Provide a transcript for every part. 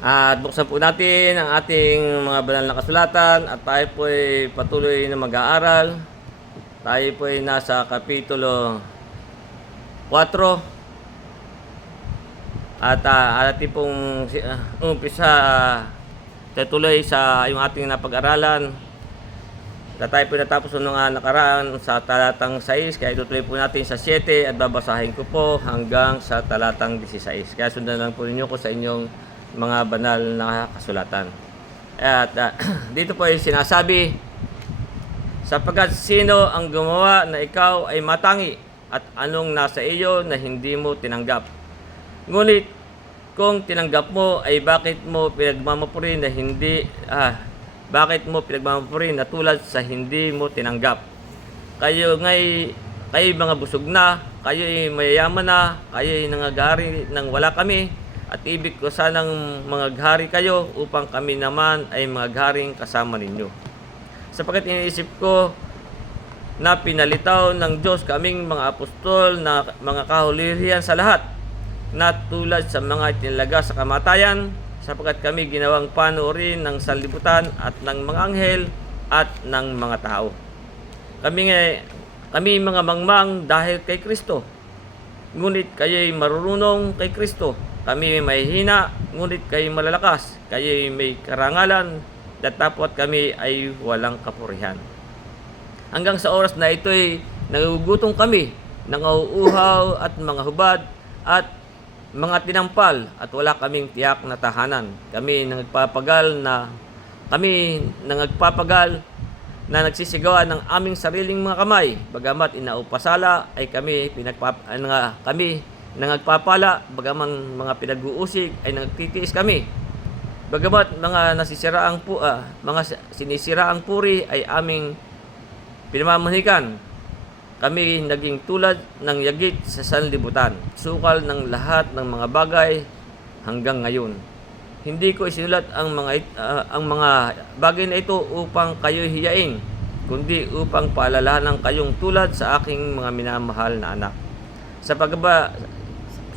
At buksan po natin ang ating mga banal na kasulatan at tayo po ay patuloy na mag-aaral. Tayo po ay nasa Kapitulo 4 at atin pong umpisa tutuloy sa yung ating napag-aralan. Tayo po natapos nung nakaraan sa talatang 6, kaya itutuloy po natin sa 7 at babasahin ko po hanggang sa talatang 16. Kaya sundan lang po ninyo ko sa inyong mga banal na kasulatan. At dito po ay sinasabi, sapagkat sino ang gumawa na ikaw ay matangi at anong nasa iyo na hindi mo tinanggap. Ngunit kung tinanggap mo ay bakit mo pinagmamapuri na tulad sa hindi mo tinanggap. Kayo mga busog na, kayo ay mayayaman na, kayo ay nangagari nang wala kami, at ibig ko sanang mangaghari kayo upang kami naman ay magharing kasama ninyo. Sapagkat iniisip ko na pinalitaw ng Diyos kaming mga apostol na mga kahulihan sa lahat, na tulad sa mga itinalaga sa kamatayan, sapagkat kami ginawang panoorin ng sanlibutan at ng mga anghel at ng mga tao. Kami mga mangmang dahil kay Kristo, ngunit kayo'y marunong kay Kristo. Kami may hina, ngunit kayo'y malalakas. Kayo'y may karangalan, datapwat kami ay walang kapurihan. Hanggang sa oras na ito'y nagugutom kami, nangauuhaw at mga hubad at mga tinampal, at wala kaming tiyak na tahanan. Kami nagpapagal na nagsisigawa ng aming sariling mga kamay, bagamat inaupasala ay kami nangagpapala, bagaman mga pinag-uusig ay nagtitiis kami. Bagamat mga sinisiraang puri ay aming pinamamahikan, kami naging tulad ng yagit sa sanlibutan, sukal ng lahat ng mga bagay hanggang ngayon. Hindi ko isinulat ang mga bagay na ito upang kayo hiyain, kundi upang paalalahanan kayong tulad sa aking mga minamahal na anak.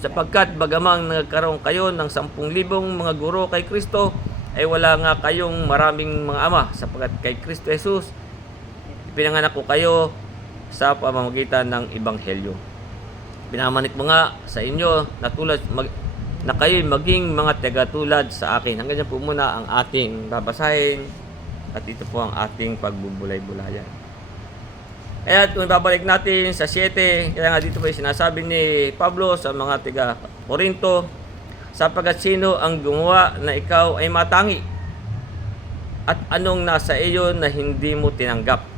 Sapagkat bagamang nagkaroon kayo ng 10,000 mga guro kay Kristo, ay wala nga kayong maraming mga ama, sapagkat kay Kristo Jesus pinanganak ko kayo sa pamamagitan ng Ebanghelyo. Pinamanik mo nga sa inyo na kayo'y maging mga tagatulad sa akin. Hanggang dyan po muna ang ating babasahin, at ito po ang ating pagbubulay-bulayan. Kaya kung babalik natin sa 7, kaya nga dito po yung sinasabi ni Pablo sa mga taga-Korinto, sapagkat sino ang gumawa na ikaw ay matangi at anong nasa iyo na hindi mo tinanggap.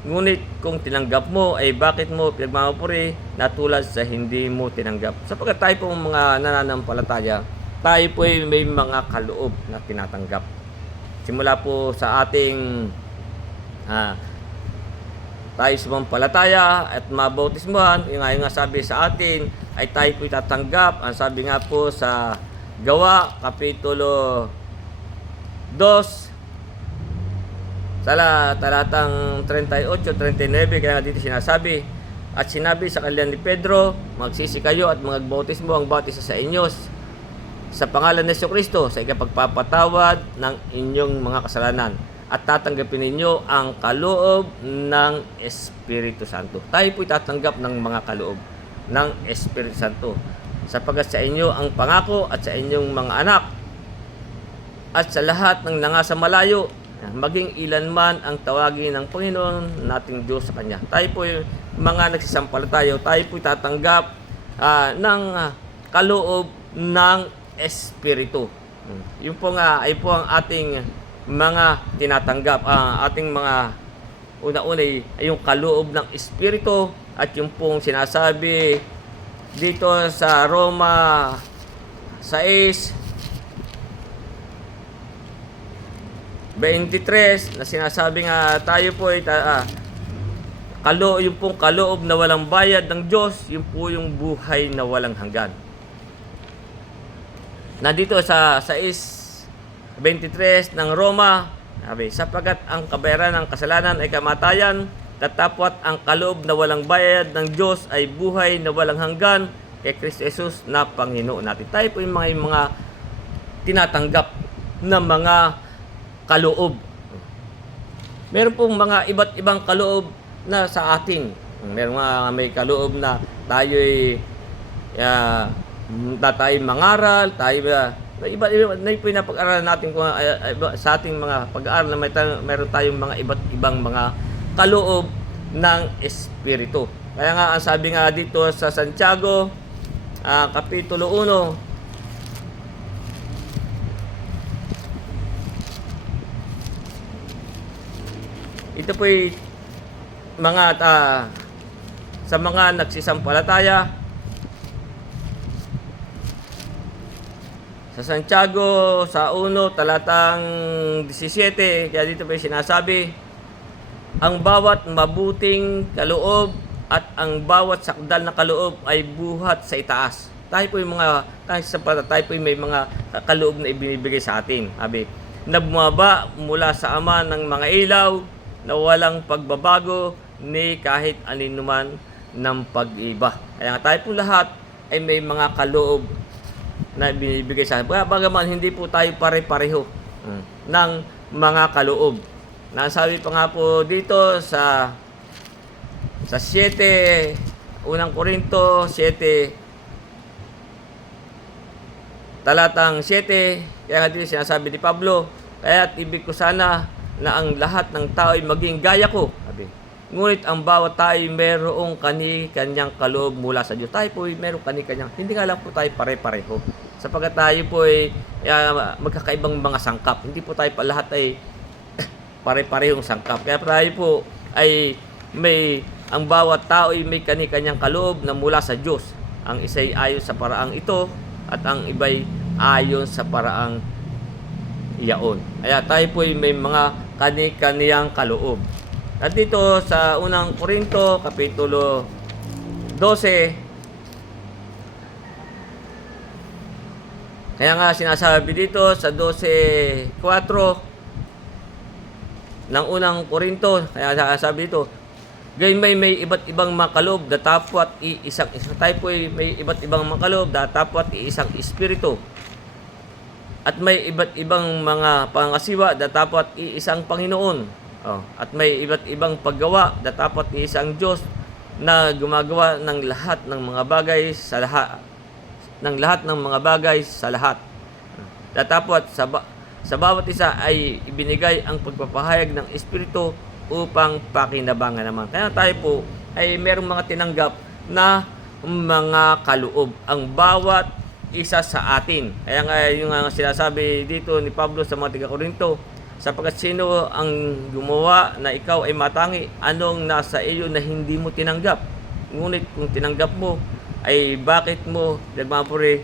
Ngunit kung tinanggap mo ay bakit mo pinagmamapuri na tulad sa hindi mo tinanggap. Sapagkat tayo po mga nananampalataya, tayo po ay may mga kaloob na tinatanggap. Simula po sa ating tayo sumampalataya at mabautismuhan, yung nga sabi sa atin ay tayo po itatanggap. Ang sabi nga po sa Gawa, Kapitulo 2, talatang 38-39, kaya dito sinasabi, at sinabi sa kanila ni Pedro, magsisi kayo at magbautismo, ang bautismo sa inyo sa pangalan ni Jesucristo sa ikapagpapatawad ng inyong mga kasalanan, at tatanggapin ninyo ang kaloob ng Espiritu Santo. Tayo po tatanggap ng mga kaloob ng Espiritu Santo, sapagkat sa inyo ang pangako, at sa inyong mga anak, at sa lahat ng nangasa malayo, maging ilan man ang tawagin ng Panginoon nating Diyos sa Kanya. Tayo po mga nagsisampalataya, tayo po tatanggap ng kaloob ng Espiritu. Yun po nga ay po ang ating mga tinatanggap, ating mga una-una ay yung kaloob ng Espiritu, at yung pong sinasabi dito sa Roma 6:23 na sinasabi nga tayo po ay yung pong kaloob na walang bayad ng Diyos, yung po yung buhay na walang hanggan. Nandito sa 6:23 ng Roma, sapagkat ang kabayaran ng kasalanan ay kamatayan, tatapwat ang kaloob na walang bayad ng Diyos ay buhay na walang hanggan kay Kristo Jesus na Panginoon natin. Tayo po yung mga tinatanggap ng mga kaloob. Meron pong mga iba't ibang kaloob na sa atin. Meron mga may kaloob na tayo'y mangaral, iba na pinapag-aralan natin kung sa ating mga pag-aaral na meron tayong mga iba't ibang mga kaloob ng Espiritu. Kaya nga ang sabi nga dito sa Santiago Kapitulo 1, ito po'y mga sa mga nagsisampalataya sa Santiago sa 1 talatang 17, kaya dito po'y sinasabi, ang bawat mabuting kaloob at ang bawat sakdal na kaloob ay buhat sa itaas. Tayo po'y may mga kaloob na ibinibigay sa atin. Sabi, na bumaba mula sa Ama ng mga ilaw, na walang pagbabago ni kahit anuman ng pag-iba. Kaya nga tayo po lahat ay may mga kaloob na binibigay sa atin. Bagaman hindi po tayo pare-pareho ng mga kaloob. Nasabi pa nga po dito sa 7, unang Korinto 7, talatang 7, kaya nga dito sinasabi ni Pablo, kaya't ibig ko sana na ang lahat ng tao ay maging gaya ko. Sabi, ngunit ang bawat tayo mayroong kani-kanyang kaloob mula sa Diyos. Tayo po ay mayroong kani-kanyang, hindi nga lang po tayo pare-pareho. Sapagkat tayo po ay magkakaibang mga sangkap. Hindi po tayo lahat ay pare-parehong sangkap. Kaya tayo po ay ang bawat tao ay may kani-kanyang kaloob na mula sa Diyos. Ang isa'y ayon sa paraang ito at ang iba'y ayon sa paraang iyaon. Kaya tayo po ay may mga kani-kaniyang kaloob. At dito sa unang Korinto Kapitulo 12, kaya nga sinasabi dito sa 12:4 ng unang Korinto, kaya sabi dito, gayon may iba't ibang mga kaloob, datapwat iisang tayo po ay may iba't ibang mga kaloob, datapwat iisang espiritu. At may iba't ibang mga pangasiwa, datapwat iisang Panginoon. At may iba't ibang paggawa, datapwat iisang Diyos na gumagawa ng lahat ng mga bagay sa lahat. Datapwat sa bawat isa ay ibinigay ang pagpapahayag ng Espiritu upang pakinabangan naman. Kaya tayo po ay merong mga tinanggap na mga kaloob. Ang bawat isa sa atin. Kaya nga yung sinasabi dito ni Pablo sa mga taga-Korinto, sapagkat sino ang gumawa na ikaw ay matangi, anong nasa iyo na hindi mo tinanggap? Ngunit kung tinanggap mo, ay bakit mo nagmapuri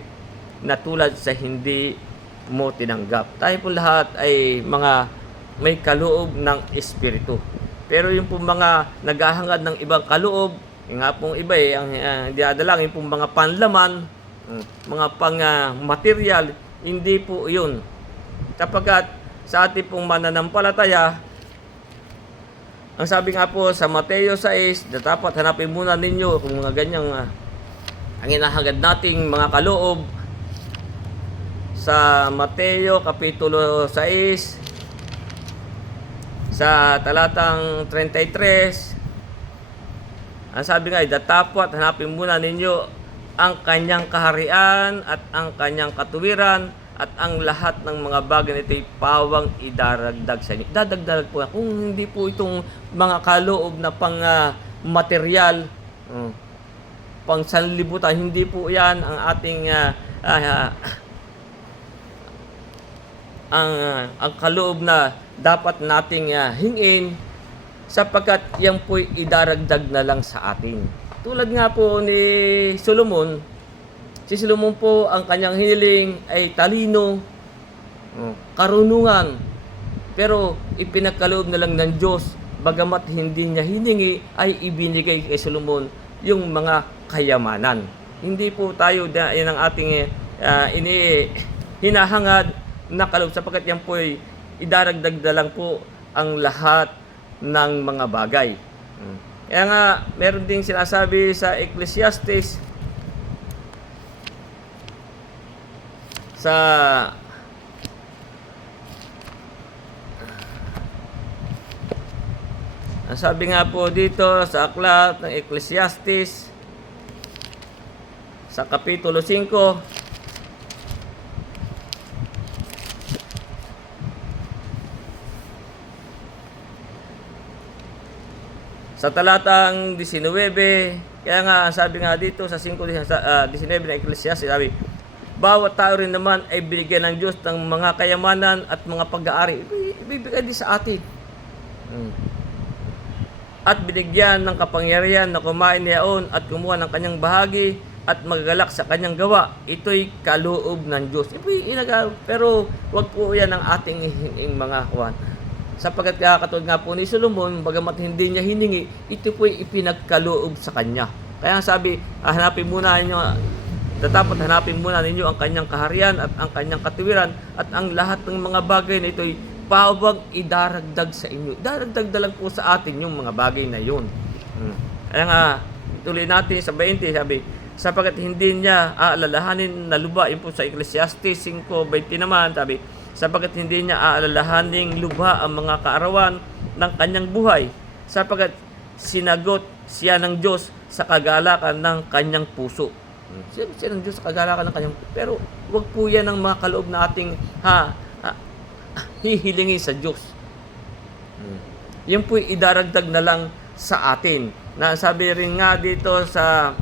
na tulad sa hindi mo tinanggap? Tayo po lahat ay mga may kaloob ng Espiritu. Pero yung po mga naghahangad ng ibang kaloob, yung nga pong iba ang dinadalangin pong mga panlaman, mga pang-material, hindi po yun. Kapag sa ating pong mananampalataya, ang sabi nga po sa Mateo 6, dapat hanapin muna ninyo kung mga ganyang ang hinahangad nating mga kaloob. Sa Mateo Kapitulo 6, sa talatang 33, ang sabi nga, dapat hanapin muna ninyo ang kanyang kaharian at ang kanyang katuwiran at ang lahat ng mga bagay nito'y pawang idaragdag sa inyo. Dadagdag po. Kung hindi po itong mga kaloob na pang material, pang sanlibutan, hindi po yan ang ating ang kaloob na dapat nating hingin, sapagkat yan po'y idaragdag na lang sa atin. Tulad nga po ni Solomon, si Solomon po ang kanyang hiniling ay talino, karunungan, pero ipinagkaloob na lang ng Diyos, bagamat hindi niya hiningi, ay ibinigay kay Solomon yung mga kayamanan. Hindi po tayo, yan ang ating hinahangad na kaloob, sapagkat yan po ay idaragdag na lang po ang lahat ng mga bagay. Kaya nga, meron ding sinasabi sa Ecclesiastes sa Sabi nga po dito sa aklat ng Ecclesiastes sa Kapitulo 5, sa talatang 19, kaya nga sabi nga dito sa 5:19 ng Ecclesiastes, sabi, bawat tao rin naman ay binigyan ng Diyos ng mga kayamanan at mga pag-aari. Ibibigay din sa atin. At binigyan ng kapangyarihan na kumain niyaon at kumuha ng kanyang bahagi at magagalak sa kanyang gawa. Ito'y kaloob ng Diyos. Pero wag po yan ang ating mga kuwan. Sapagkat katulad nga po ni Solomon, bagamat hindi niya hiningi, ito po'y ipinagkaloob sa kanya. Kaya sabi, hanapin muna ninyo ang kanyang kaharian at ang kanyang katuwiran at ang lahat ng mga bagay na ito'y pawag idaragdag sa inyo. Idaragdag na lang po sa atin yung mga bagay na yun. Kaya nga, tuloy natin sa 20, sabi, sapagkat hindi niya aalalahanin na luba, yun po sa Ecclesiastes 5:20 naman, sabi, sapagkat hindi niya aalalahaning lubha ang mga kaarawan ng kanyang buhay, sapagkat sinagot siya ng Diyos sa kagalakan ng kanyang puso. Sinagot siya ng Diyos sa kagalakan ng kanyang puso. Pero wag po yan ang mga kaloob na ating hihilingin sa Diyos. Yan po'y idaragdag na lang sa atin. Na sabi rin nga dito sa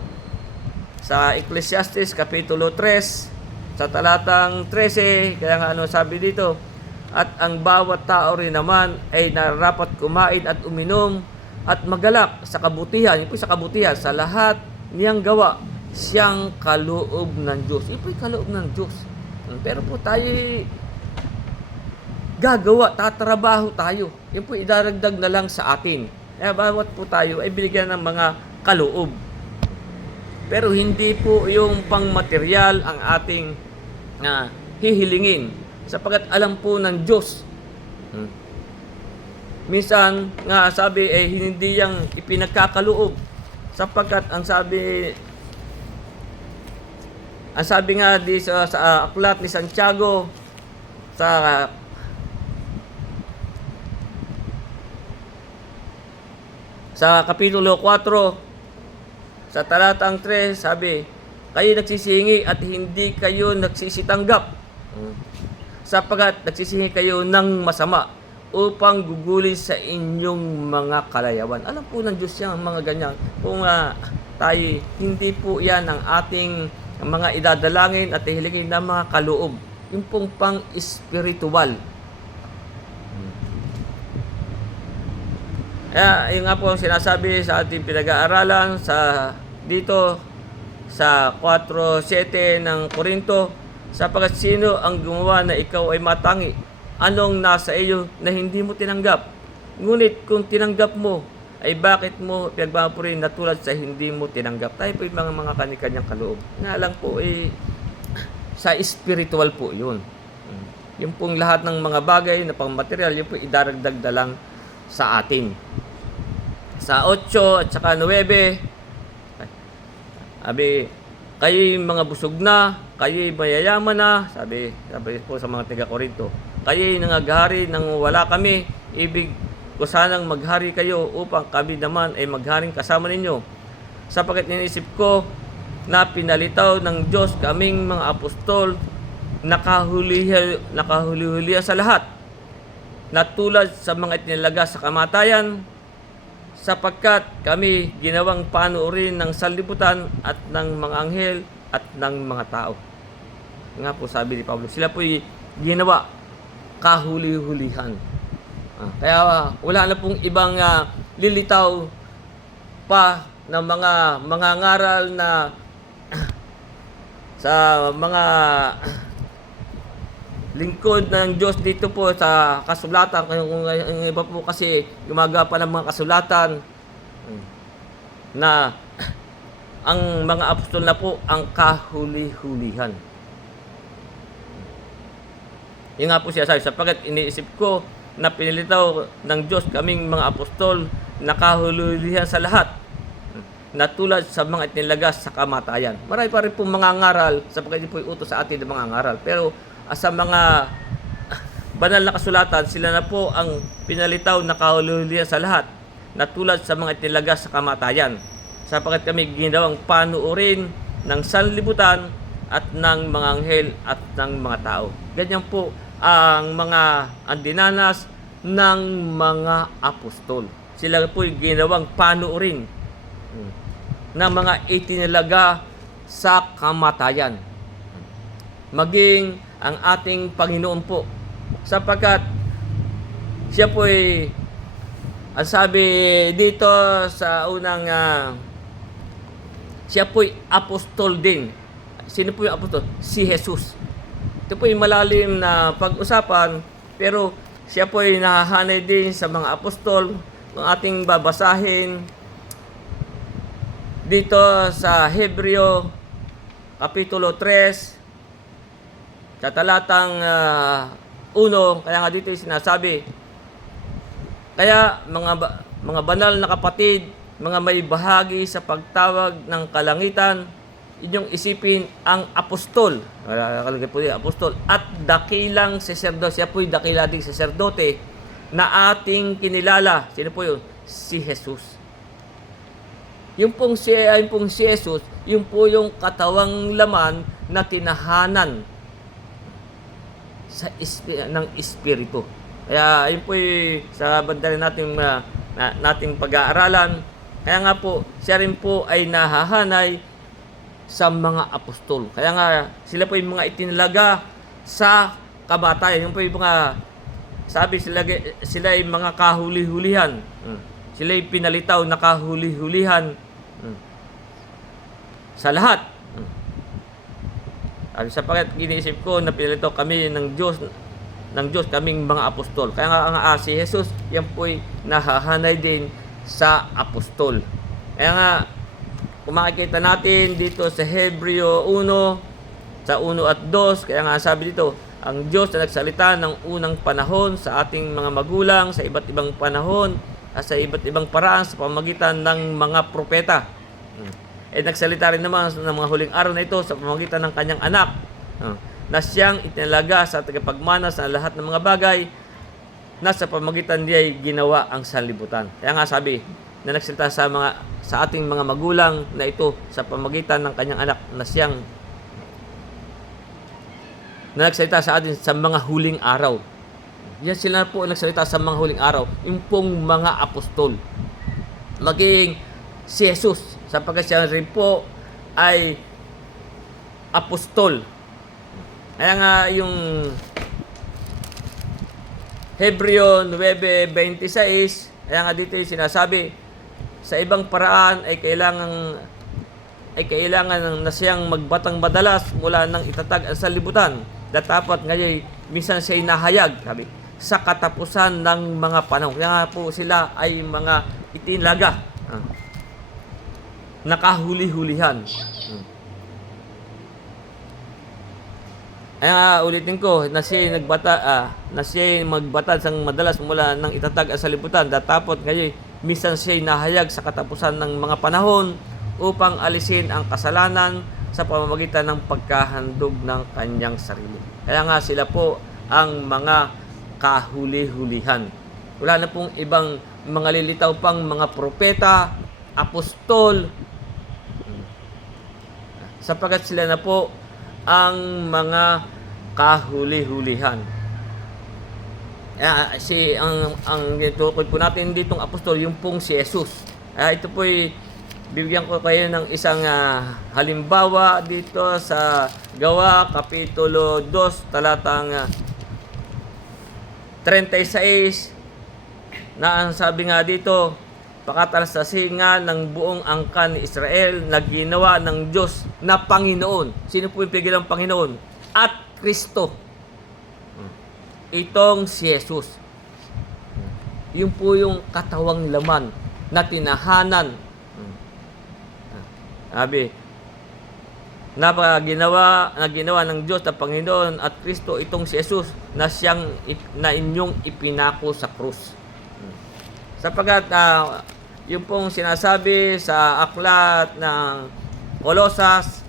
Ecclesiastes Kapitulo 3, sa talatang 13, kaya nga sabi dito, at ang bawat tao rin naman ay narapat kumain at uminom at magalak sa kabutihan. Yan po'y sa kabutihan, sa lahat niyang gawa, siyang kaloob ng Diyos. Yan po'y kaloob ng Diyos. Pero po tayo gagawa, tatrabaho tayo. Yan po idaragdag na lang sa atin. Kaya bawat po tayo ay binigyan ng mga kaloob. Pero hindi po yung pang-material ang ating hihilingin. Sapagkat alam po ng Diyos. Minsan nga sabi hindi yang ipinagkakaloob. Sapagkat ang sabi nga di sa aklat ni Santiago sa Kapitulo 4, sa talatang 3, sabi, kayo nagsisingi at hindi kayo nagsisitanggap. Sapagkat nagsisingi kayo ng masama upang gugulin sa inyong mga kalayawan. Alam po ng Diyos yan, mga ganyan. Kung tayo, hindi po yan ang ating mga idadalangin at ihilingin na mga kaloob. Yung pong pang-spiritual. Kaya yung nga po sinasabi sa ating pinag-aaralan dito sa 4:7 ng Korinto, sapagkat sino ang gumawa na ikaw ay matangi? Anong nasa iyo na hindi mo tinanggap? Ngunit kung tinanggap mo, ay bakit mo pinagpapapurin na tulad sa hindi mo tinanggap? Tayo po yung mga kani-kanyang kaloob. Nga lang po sa spiritual po yun. Yung pong lahat ng mga bagay na pang material, yun po idaragdag na lang sa atin. Sa 8 at saka 9, sabi, kayo'y mga busog na, kayo'y mayayaman na, sabi po sa mga taga-Korinto, kayo'y nangaghari nang wala kami, ibig ko sanang maghari kayo upang kami naman ay magharing kasama ninyo. Sapagkat iniisip ko na pinalitaw ng Diyos kaming mga apostol, nakahuli-huli sa lahat, na tulad sa mga itinilaga sa kamatayan, sapagkat kami ginawang panuorin ng sanlibutan at ng mga anghel at ng mga tao. Nga po sabi ni Pablo, sila po'y ginawa kahuli-hulihan. Kaya wala na pong ibang lilitaw pa ng mga ngaral na sa mga lingkod ng Diyos dito po sa kasulatan. Kung iba po kasi gumagawa pa ng mga kasulatan na ang mga apostol na po ang kahuli-hulihan. Yung nga po siya sabi, sapagkat iniisip ko na pinilitaw ng Diyos kaming mga apostol na kahuli-hulihan sa lahat, na tulad sa mga itinilagas sa kamatayan. Marami pa rin pong mga ngaral, sapagkat yun po utos sa atin ng mga ngaral. Pero sa mga banal na kasulatan, sila na po ang pinalitaw na kahuli-hulihan sa lahat, na tulad sa mga itinilaga sa kamatayan, sapagkat kami ginawang panuorin ng sanlibutan at ng mga anghel at ng mga tao. Ganyan po ang dinanas ng mga apostol. Sila po ginawang panuorin ng mga itinilaga sa kamatayan. Maging ang ating Panginoon po, sapagkat siya po ang sabi dito sa unang siya po apostol din. Sino po yung apostol? Si Jesus. Ito po yung malalim na pag-usapan, pero siya po ay nahahanay din sa mga apostol. Ang ating babasahin dito sa Hebreo Kapitulo 3 sa talatang 1, kaya nga dito yung sinasabi, kaya mga banal na kapatid, mga may bahagi sa pagtawag ng kalangitan, inyong isipin ang apostol, nakalagay po yung apostol, at dakilang saserdote, siya po'y dakila ding saserdote na ating kinilala. Sino po yun? Si Jesus. Yung pong si Jesus, yung po yung katawang laman na tinahanan ng Espiritu. Kaya yun po sa banda rin nating pag-aaralan. Kaya nga po, siya rin po ay nahahanay sa mga apostol. Kaya nga, sila po yung mga itinilaga sa kamatayan. Yung po yung mga, sabi sila ay mga kahuli-hulihan. Sila ay pinalitaw na kahuli-hulihan sa lahat. Sapagkat iniisip ko na pinalitaw kami ng Diyos kaming mga apostol. Kaya nga si Jesus, yan po'y nahahanay din sa apostol. Kaya nga, kung makikita natin dito sa Hebreo 1, sa 1 at 2, kaya nga sabi dito, ang Diyos na nagsalita ng unang panahon sa ating mga magulang, sa iba't ibang panahon, at sa iba't ibang paraan sa pamamagitan ng mga propeta. Nagsalita rin naman ng mga huling araw na ito sa pamamagitan ng kanyang anak, na siyang itinalaga sa tagapagmana sa lahat ng mga bagay, na sa pamamagitan niya ay ginawa ang sanlibutan. Kaya nga sabi, na nagsalita sa ating mga magulang na ito sa pamamagitan ng kanyang anak, na siyang na nagsalita sa atin sa mga huling araw. Yan sila po nagsalita sa mga huling araw, yung pong mga apostol. Maging si Jesus, sapagkat siya rin po ay apostol. Kaya nga yung Hebreo 9:26, kaya nga dito yung sinasabi, sa ibang paraan ay kailangan na siyang magbatang madalas mula nang itatag ang sanlibutan. Datapat ngayon, minsan siya nahayag, sabi, sa katapusan ng mga panahon. Kaya nga po sila ay mga itinilaga, nakahuli-hulihan. Kaya ulitin ko, na siya magbatad sang madalas mula nang itatag ang sanlibutan. Datapot ngayon, minsan siya nahayag sa katapusan ng mga panahon upang alisin ang kasalanan sa pamamagitan ng pagkahandog ng kanyang sarili. Kaya nga sila po ang mga kahuli-hulihan. Wala na pong ibang mga lilitaw pang mga propeta, apostol, sapagkat sila na po ang mga kahuli-hulihan. Ang tukoy po natin ditong apostol, yung pong si Jesus. Ito po'y bibigyan ko kayo ng isang halimbawa dito sa Gawa, Kapitulo 2, talatang 36, na ang sabi nga dito, pakatalastasin nga ng buong angkan ni Israel na ginawa ng Diyos na Panginoon. Sino po yung pigilang Panginoon? At Kristo. Itong si Jesus. Yung po yung katawang laman na tinahanan. Sabi, na ginawa ng Diyos na Panginoon at Kristo, itong si Jesus na inyong ipinako sa krus. Sapagkat yung pong sinasabi sa aklat ng Kolosas,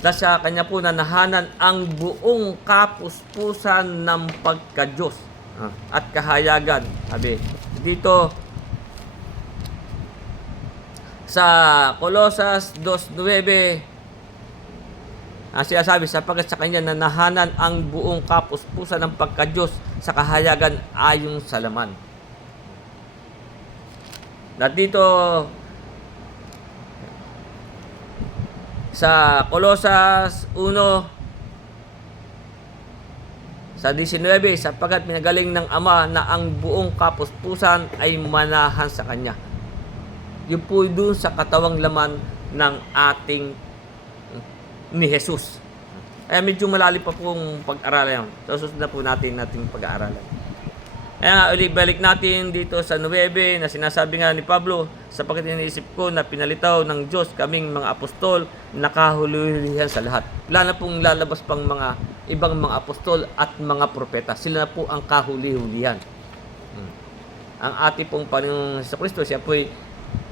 na sa kanya po nanahanan ang buong kapuspusan ng pagka-Diyos at kahayagan. Sabi, dito sa Colosas 2:9, ang sinasabi, sapagkat sa kanya nanahanan ang buong kapuspusan ng pagka-Diyos sa kahayagan ayon sa laman. At dito sa Colosas 1 sa 19, sapagkat pinagaling ng Ama na ang buong kapuspusan ay manahan sa kanya. Yun po doon sa katawang laman ng ating ni Jesus. Kaya medyo malalim pa pong pag-aralan yan. So, susunod na po nating pag-aaralan. Kaya ulit balik natin dito sa 9 na sinasabi nga ni Pablo, sapagkat iniisip ko na pinalitaw ng Diyos kaming mga apostol na kahuli-hulihan sa lahat. Wala na pong lalabas pang mga ibang mga apostol at mga propeta. Sila na po ang kahuli-hulihan. Ang ating pong Panginoong Jesucristo, siya po'y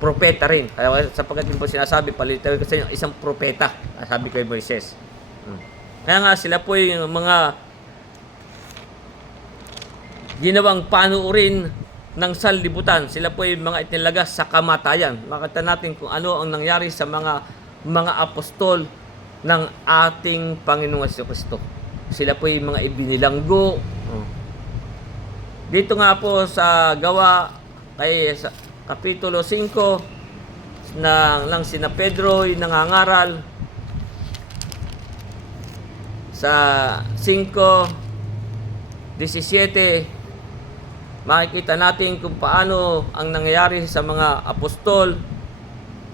propeta rin. Kaya sapagkat yun po sinasabi, palitawin ko sa inyo, isang propeta, sabi kay Moises. Kaya nga sila po yung mga ginawang panuurin ng sanlibutan. Sila po yung mga itinilagas sa kamatayan. Makita natin kung ano ang nangyari sa mga apostol ng ating Panginoong Jesucristo. Sila po yung mga ibinilanggo. Dito nga po sa Gawa kay Kapitulo 5 ng sina Pedro yung nangangaral sa 5:17, makikita natin kung paano ang nangyayari sa mga apostol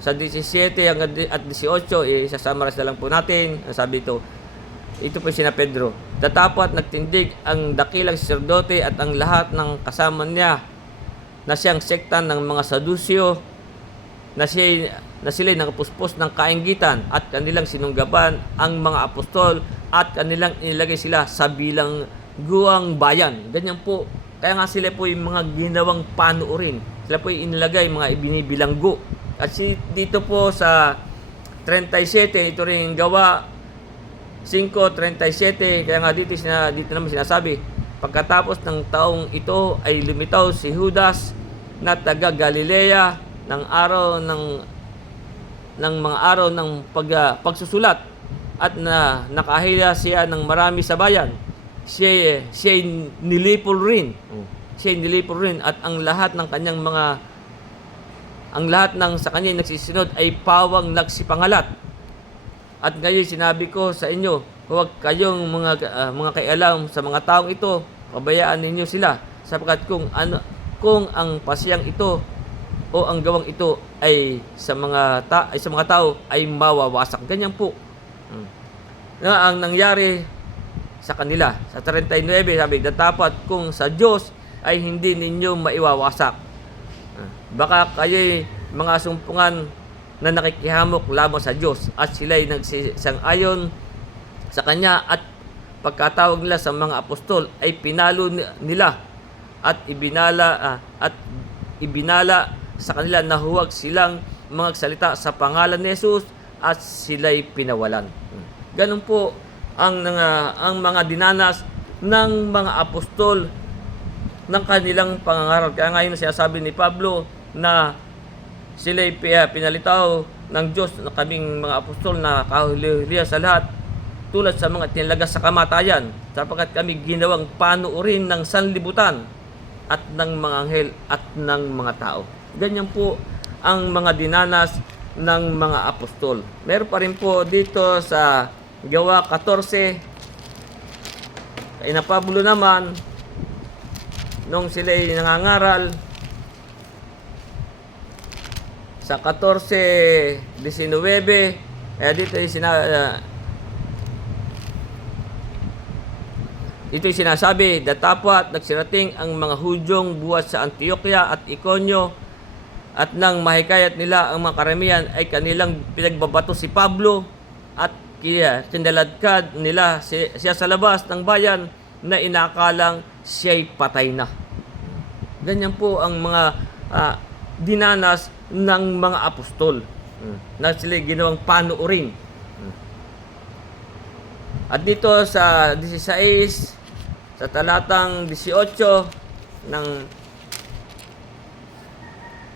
sa 17 at 18. Isasummarize na lang po natin. Sabi ito po sina Pedro, datapwat nagtindig ang dakilang saserdote at ang lahat ng kasama niya na siyang sekta ng mga Sadusyo, na sila'y nakapuspos ng kainggitan at kanilang sinunggaban ang mga apostol at kanilang inilagay sila sa bilangguang bayan. Ganyan po. Kaya nga sila po yung mga ginawang panuurin. Sila po yung inilagay, mga ibinibilanggo. At dito po sa 37, ito rin Gawa 5:37, kaya nga dito naman sinasabi, pagkatapos ng taong ito ay lumitaw si Judas na taga Galilea ng mga araw ng pagsusulat at nakahiya siya ng marami sa bayan. Siya nilipol rin. At ang lahat ng sa kanya nagsisunod ay pawang nagsipangalat. At ngayon sinabi ko sa inyo, huwag kayong mga kaialam sa mga taong ito, pabayaan ninyo sila, sapagkat kung ang pasyang ito o ang gawang ito ay sa mga tao ay mawawasak. Ganyan po. Na ang nangyari sa kanila. Sa 39, sabi, datapat kung sa Diyos ay hindi ninyo maiwawasak. Baka kayo'y mga sumpungan na nakikihamok lamang sa Diyos at sila'y nagsisang-ayon sa Kanya at pagkatawag nila sa mga apostol ay pinalo nila at ibinala sa kanila na huwag silang magsalita sa pangalan ni Jesus at sila'y pinawalan. Ganun po ang mga dinanas ng mga apostol ng kanilang pangangaral. Kaya ngayon sinasabi ni Pablo na sila'y pinalitaw ng Diyos na kaming mga apostol na kahuli-hulihan sa lahat, tulad sa mga tinilagas sa kamatayan, sapagkat kami ginawang panuurin ng sanlibutan at ng mga anghel at ng mga tao. Ganyan po ang mga dinanas ng mga apostol. Meron pa rin po dito sa Gawa 14, kay na Pablo naman, nung sila'y nangangaral, sa 14:19, dito ito'y sinasabi, datapwat nagsirating ang mga Hudyong buhat sa Antioquia at Iconio at nang mahikayat nila ang mga karamihan ay kanilang pinagbabato si Pablo at kindaladkad nila siya sa labas ng bayan na inakalang siya'y patay na. Ganyan po ang mga dinanas ng mga apostol na sila ginawang panuurin. At dito sa 16, sa talatang 18 ng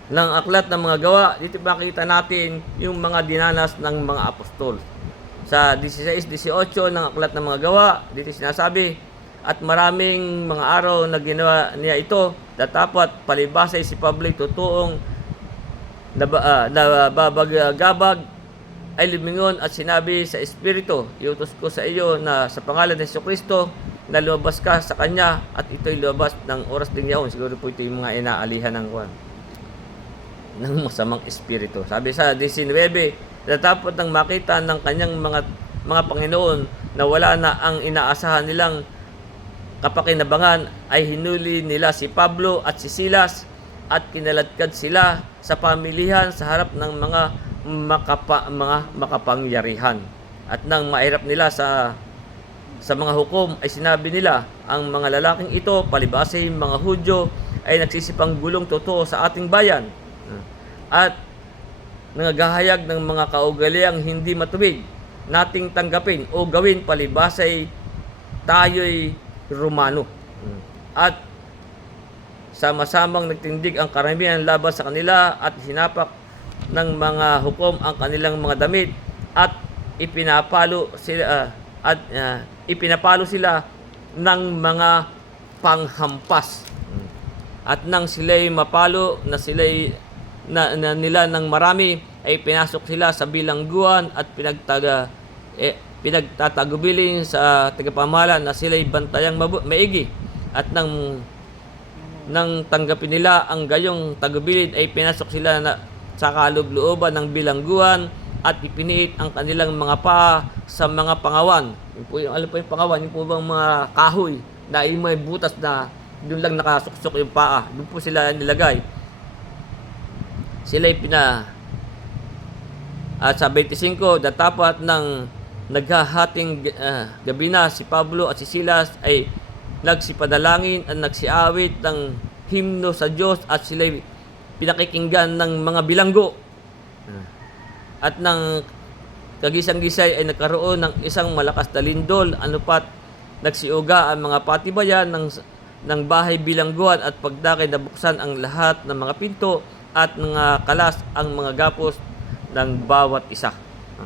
ng aklat ng mga gawa, dito makita natin yung mga dinanas ng mga apostol. Sa 16-18 ng aklat ng mga gawa, dito sinasabi, at maraming mga araw na ginawa niya ito, datapot palibasay si Pablo totoong nababagabag ay lumingon at sinabi sa Espiritu, iutos ko sa iyo na sa pangalan ni Jesucristo na lumabas ka sa kanya at ito'y lumabas ng oras ding yaon. Siguro po ito yung mga inaalihan ng masamang espiritu. Sabi sa 19, datapot nang makita ng kanyang mga Panginoon na wala na ang inaasahan nilang kapakinabangan, ay hinuli nila si Pablo at si Silas at kinaladkad sila sa pamilihan sa harap ng mga makapangyarihan. At nang mairap nila sa mga hukom, ay sinabi nila, ang mga lalaking ito, palibasay mga Hudyo, ay nagsisipang gulong totoo sa ating bayan at nangagahayag ng mga kaugaliang hindi matuwid nating tanggapin o gawin palibasay tayo'y Romano. At sama-samang nagtindig ang karamihan laban sa kanila at hinapak ng mga hukom ang kanilang mga damit at ipinapalo sila ng mga panghampas. At nang sila'y mapalo na sila'y nila ng marami, ay pinasok sila sa bilangguan at pinagtatagubilin sa tagapamahalan na sila'y bantayang maigi. At nang tanggapin nila ang gayong tagubilin, ay pinasok sila sa kaloob-looban ng bilangguan at ipiniit ang kanilang mga paa sa mga pangawan. Yung po yung pangawan, yung po bang mga kahoy na may butas na doon lang nakasuksok yung paa. Doon po sila nilagay. Sila'y at sa 25, datapat ng naghahating gabi na si Pablo at si Silas ay nagsipadalangin at nagsiawit ng himno sa Diyos at sila'y pinakikinggan ng mga bilanggo. At nang kagisang-gisay ay nagkaroon ng isang malakas na lindol, anupat nagsiuga ang mga patibayan ng bahay bilangguan at pagdakay nabuksan ang lahat ng mga pinto at mga kalas ang mga gapos ng bawat isa.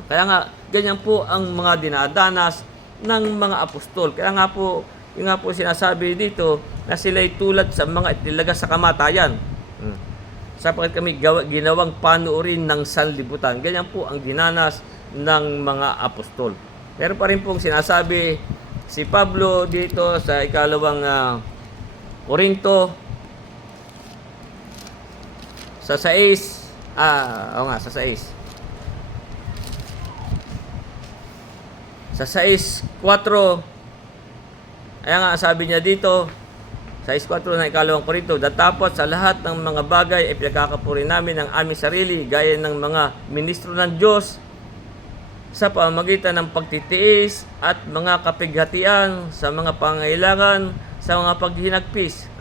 Kaya nga, ganyan po ang mga dinadanas ng mga apostol. Kaya nga po, yung nga po sinasabi dito na sila'y tulad sa mga itilaga sa kamatayan. Sapagkat kami ginawang panuorin ng sanlibutan. Ganyan po ang dinanas ng mga apostol. Meron pa rin pong sinasabi si Pablo dito sa ikalawang Korinto sa 6. Sa 6. Sa 6:4, ayan nga, sabi niya dito, sa 6:4 ng ikalawang Korinto, datapot sa lahat ng mga bagay ay pinagkakapuri namin ang aming sarili, gaya ng mga ministro ng Diyos, sa pamamagitan ng pagtitiis at mga kapighatian, sa mga pangailangan, sa mga paghinagpis,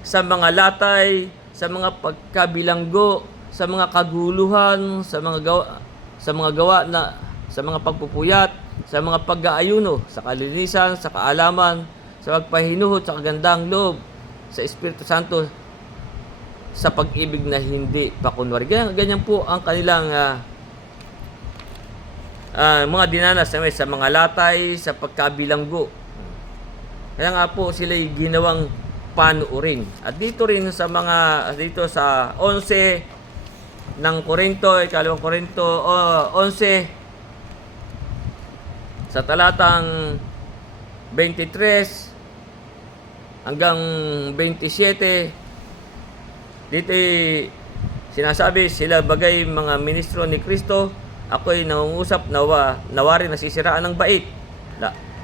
sa mga latay, sa mga pagkabilanggo, sa mga kaguluhan, sa mga pagpupuyat, sa mga pag-aayuno, sa kalinisan, sa kaalaman, sa pagpahinuhot, sa kagandang loob, sa Espiritu Santo, sa pag-ibig na hindi pakunwari. Ganyan po ang kanilang mga dinanas sa mga latay, sa pagkabilanggo. Kaya nga po sila'y ginawang panuorin. At dito rin dito sa 11 ng Korinto, ikalawang Korinto 11, sa talatang 23 hanggang 27, dito sinasabi, sila bagay mga ministro ni Kristo, ako'y nangungusap nawa rin nasisiraan ng bait,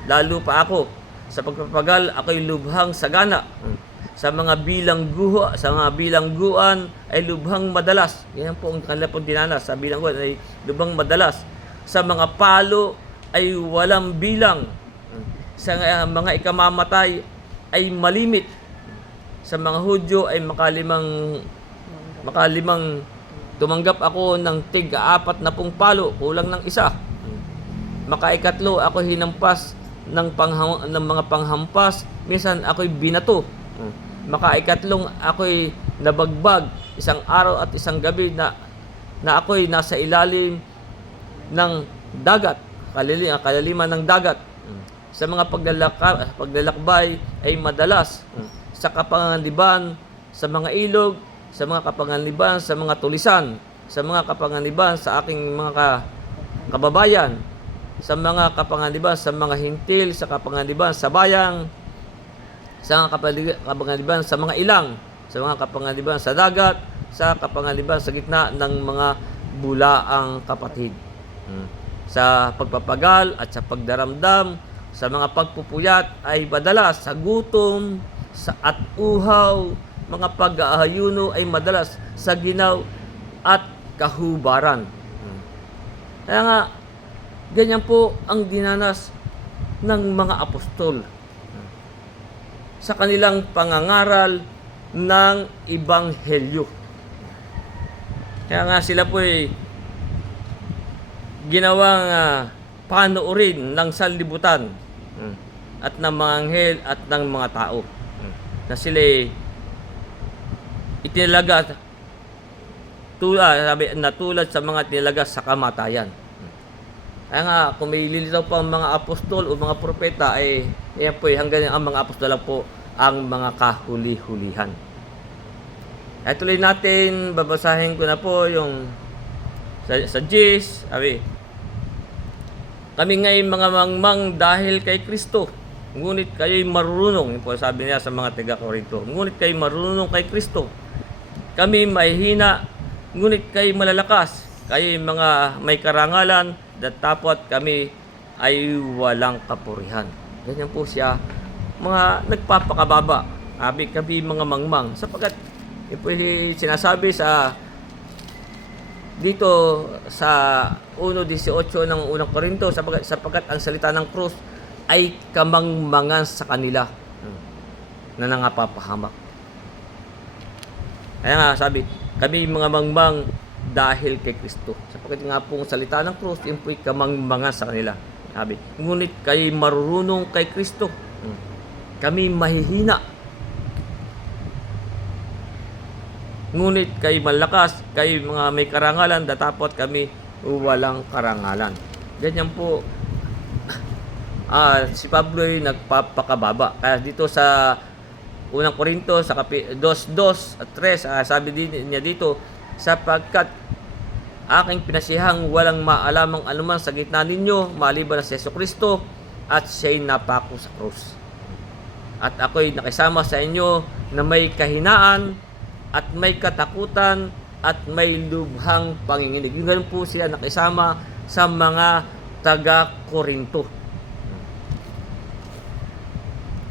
lalo pa ako sa pagpapagal, ako'y lubhang sagana, sa mga bilangguan ay lubhang madalas. Yan po ang kanila pong dinanas, sa bilangguan ay lubhang madalas, sa mga palo ay walang bilang, sa mga ikamamatay ay malimit, sa mga Hudyo ay makalimang tumanggap ako ng tig-4 palo, kulang ng isa. Makaikatlo ako hinampas ng mga panghampas, minsan ako'y binato. Makaikatlong ako'y nabagbag isang araw at isang gabi na ako'y nasa ilalim ng dagat, kalaliman ng dagat. Sa mga paglalakbay ay madalas sa kapanganiban, sa mga ilog, sa mga kapanganiban, sa mga tulisan, sa mga kapanganiban sa aking mga kababayan, sa mga kapanganiban sa mga hintil, sa kapanganiban sa bayang, sa mga kapanganiban sa mga ilang, sa mga kapanganiban sa dagat, sa kapanganiban sa gitna ng mga bulaang kapatid. Sa pagpapagal at sa pagdaramdam, sa mga pagpupuyat ay madalas sa gutom at uhaw, mga pag-aayuno ay madalas sa ginaw at kahubaran. Kaya nga, ganyan po ang dinanas ng mga apostol sa kanilang pangangaral ng Ebanghelyo. Kaya nga sila po ay ginawang panoorin ng sanlibutan at ng mga anghel at ng mga tao na sila itinalaga tulad sa mga tinalaga sa kamatayan. Kaya nga, kung may lilitaw pa ang mga apostol o mga propeta, ay yan po, hanggang ang mga apostol lang po ang mga kahuli-hulihan. Ay tuloy natin, babasahin ko na po yung sa Gis, sabi, kami nga'y mga mangmang dahil kay Kristo, ngunit kayo'y marunong, yun po sabi niya sa mga taga-Korinto, ngunit kayo'y marunong kay Kristo. Kami mahihina, ngunit kayo'y malalakas, kayo'y mga may karangalan, datapot kami ay walang kapurihan. Ganyan po siya, mga nagpapakababa, kami mga mangmang, sapagkat yun po sinasabi sa dito sa 1:18 ng unang Korinto, sapagkat ang salita ng krus ay kamangmangan sa kanila na nangapapahamak. Kaya nga sabi, kami mga mangmang dahil kay Kristo. Sapagkat nga pong salita ng krus, yun po'y kamangmangan sa kanila. Sabi, ngunit kayo marurunong kay Kristo. Kami mahihina. Ngunit kayo malakas, kayo mga may karangalan, datapot kami walang karangalan. Ganyan po, si Pablo ay nagpapakababa. Kaya dito sa unang Korinto, sa 2:2 at 3, sabi din niya dito, sapagkat aking pinasihang walang maalamang anuman sa gitna ninyo, maliban na si Jesucristo, at siya'y napako sa krus. At ako'y nakisama sa inyo na may kahinaan, at may katakutan, at may lubhang panginginig. Yung ganun po siya nakisama sa mga taga-Korinto.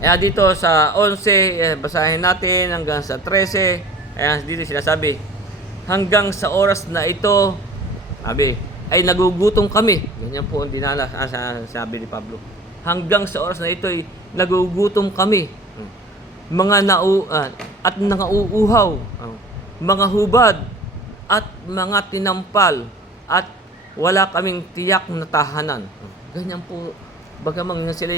Kaya dito sa 11, basahin natin hanggang sa 13. Kaya dito sinasabi, hanggang sa oras na ito, ay nagugutom kami. Ganyan po ang dinala, sabi ni Pablo. Hanggang sa oras na ito ay nagugutom kami. Mga at nangauuhaw, mga hubad, at mga tinampal, at wala kaming tiyak na tahanan. Ganyan po, bagamang na sila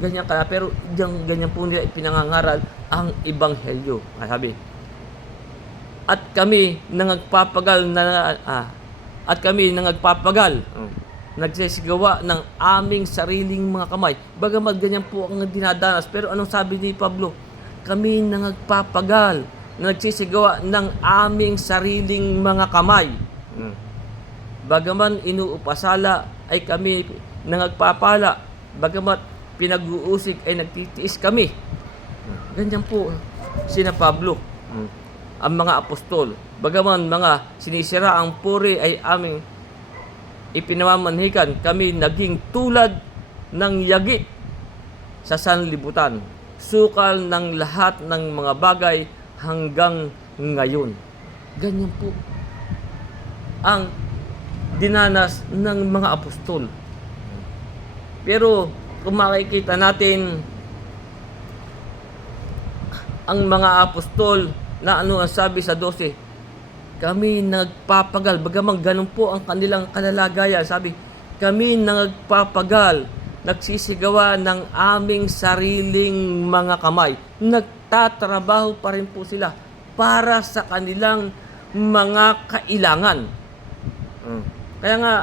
ganyan ka, pero ganyan po nila ipinangangaral ang Ebanghelyo. Sabi, at kami nagpapagal nagsisigawa ng aming sariling mga kamay. Bagamat ganyan po ang dinadanas, pero anong sabi ni Pablo? Kami nagpapagal, nagsisigawa ng aming sariling mga kamay. Bagaman inuupasala ay kami nagpapala, bagamat pinag-uusig ay nagtitiis kami. Ganyan po sina Pablo, ang mga apostol. Bagaman mga sinisira ang puri ay aming ipinamamanhikan, kami naging tulad ng yagi sa sanlibutan, sukal ng lahat ng mga bagay hanggang ngayon. Ganyan po ang dinanas ng mga apostol. Pero kung makikita natin ang mga apostol na ano ang sabi sa 12, kami nagpapagal, bagaman ganun po ang kanilang kalalagayan. Sabi, kami nagpapagal, nagsisigawa ng aming sariling mga kamay. Nagtatrabaho pa rin po sila. para sa kanilang mga kailangan. Kaya nga,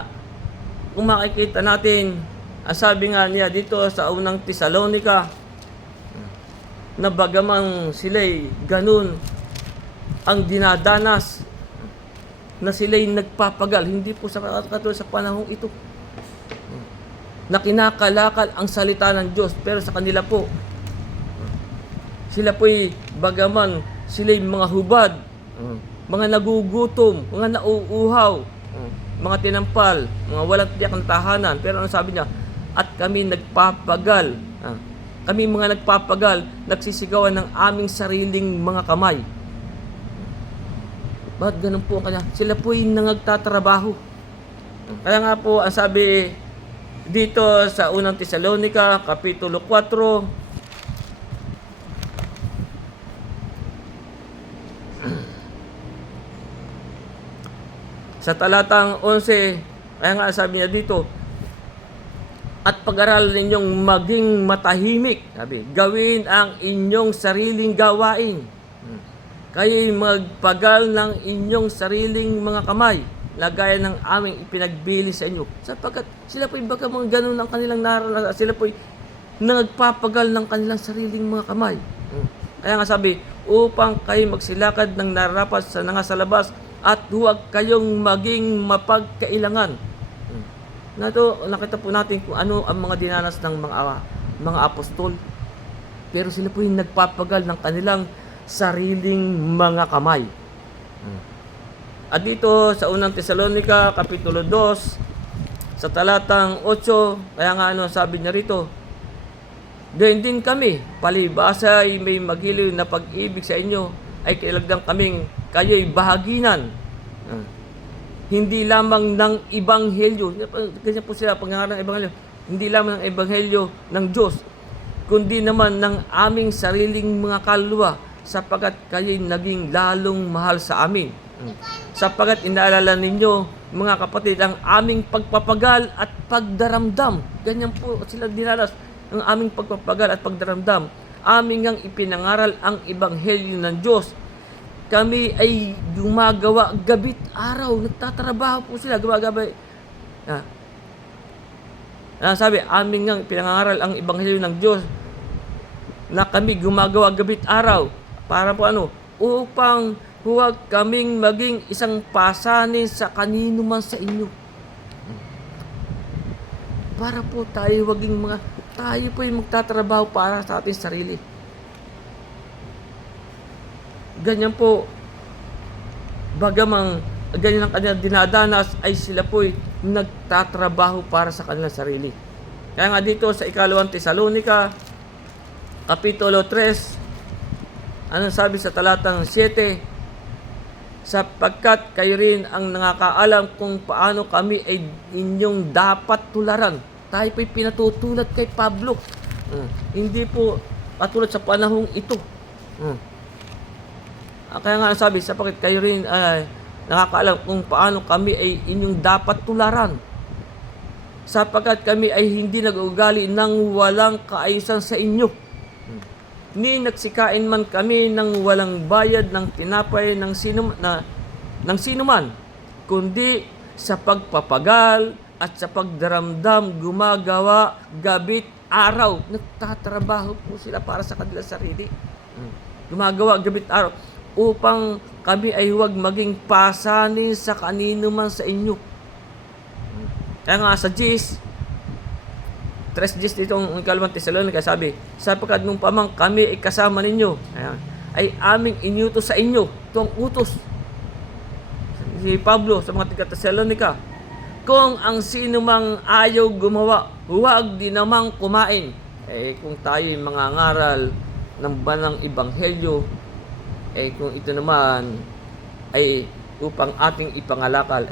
kung makikita natin, ang sabi nga niya dito sa unang Tesalonica, na bagamang sila'y ganun ang dinadanas, na sila'y nagpapagal, hindi po sa katulad sa panahong ito, na kinakalakal ang salita ng Diyos, pero sa kanila po, sila po'y bagaman sila'y mga hubad, mga nagugutom, mga nauuhaw, mga tinampal, mga walang tiyak ng tahanan. Pero ano sabi niya? At kami nagpapagal. Kami mga nagpapagal, nagsisigawan ng aming sariling mga kamay. Bakit ganun po ang kanya? Sila po'y nangagtatrabaho. Kaya nga po, ang sabi dito sa unang Tesalonica, Kapitulo 4, sa talatang 11, kaya nga sabi niya dito, at pag-aralan ninyong maging matahimik, sabi, gawin ang inyong sariling gawain. Kayo'y magpagal ng inyong sariling mga kamay, lagaya ng aming ipinagbili sa inyo. Sapagkat sila po'y baka mga ganun ang kanilang naranasan, sila po'y nagpapagal ng kanilang sariling mga kamay. Kaya nga sabi, upang kayo magsilakad ng nararapat sa nangasalabas at huwag kayong maging mapagkailangan. Nakita po natin kung ano ang mga dinanas ng mga apostol. Pero sila po yung nagpapagal ng kanilang sariling mga kamay. At dito sa unang Tesalonica, Kapitulo 2, sa talatang 8, kaya nga sabi niya rito, gayon din kami, palibasa ay may magiliw na pag-ibig sa inyo, ay kailangan kaming kayo'y bahaginan. Hindi lamang ng Ebanghelyo, ganyan po sila pangangaral ng Ebanghelyo, hindi lamang ng Ebanghelyo ng Diyos, kundi naman ng aming sariling mga kaluluwa, sapagkat kayo'y naging lalong mahal sa amin. Sapagkat inaalala ninyo, mga kapatid, ang aming pagpapagal at pagdaramdam. Ganyan po sila dinalas, ang aming pagpapagal at pagdaramdam. Aming ngang ipinangaral ang Ebanghelyo ng Diyos. Kami ay gumagawa gabit araw. Nagtatrabaho po sila. Gumagawa. Sabi, aming ngang ipinangaral ang Ebanghelyo ng Diyos na kami gumagawa gabit araw. Para po upang huwag kaming maging isang pasanin sa kanino man sa inyo. Para po tayo tayo po yung magtatrabaho para sa ating sarili. Ganyan po, bagamang ganyan ang kanilang dinadanas, ay sila po'y nagtatrabaho para sa kanilang sarili. Kaya nga dito sa ikalawang Tesalonica, Kapitulo 3, anong sabi sa talatang 7, sapagkat kayo rin ang nakakaalam kung paano kami ay inyong dapat tularan. Tayo po'y pinatutulad kay Pablo. Hindi po katulad sa panahong ito. Kaya nga sabi, sapagkat kayo rin ay nakakaalam kung paano kami ay inyong dapat tularan. Sapagkat kami ay hindi nag-uugali ng walang kaayusan sa inyo. Ni nagsikain man kami ng walang bayad ng tinapay ng sino man, kundi sa pagpapagal at sa pagdaramdam gumagawa gabit araw. Nagtatrabaho po sila para sa kanilang sarili. Gumagawa gabit araw upang kami ay huwag maging pasanin sa kanino man sa inyo. Kaya nga sa 3:10 dito ang ikalawang Tesalonica sabi, sapagkat nung pamang kami ay kasama ninyo, ay aming inutos sa inyo. Ito ang utos si Pablo sa mga taga-Tesalonica. Kung ang sino mang ayaw gumawa, huwag din namang kumain. Kung tayo'y mangangaral ng banang Ebanghelyo, kung ito naman ay upang ating ipangalakal,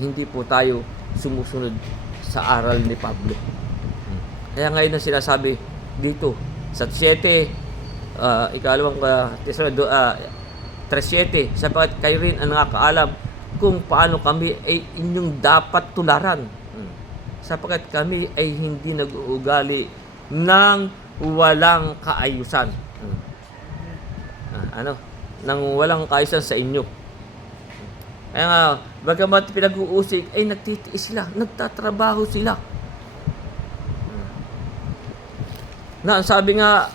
hindi po tayo sumusunod sa aral ni Pablo. Kaya ngayon na sinasabi dito sa 7, ikalawang Tesalonica 3:7, sapagkat kayo rin ang nakakaalam kung paano kami ay inyong dapat tularan. Sapagkat kami ay hindi nag-uugali ng walang kaayusan. ng walang kaayusan sa inyo. Kaya nga, bagamat pinag-uusig, ay nagtitiis sila, nagtatrabaho sila. Na sabi nga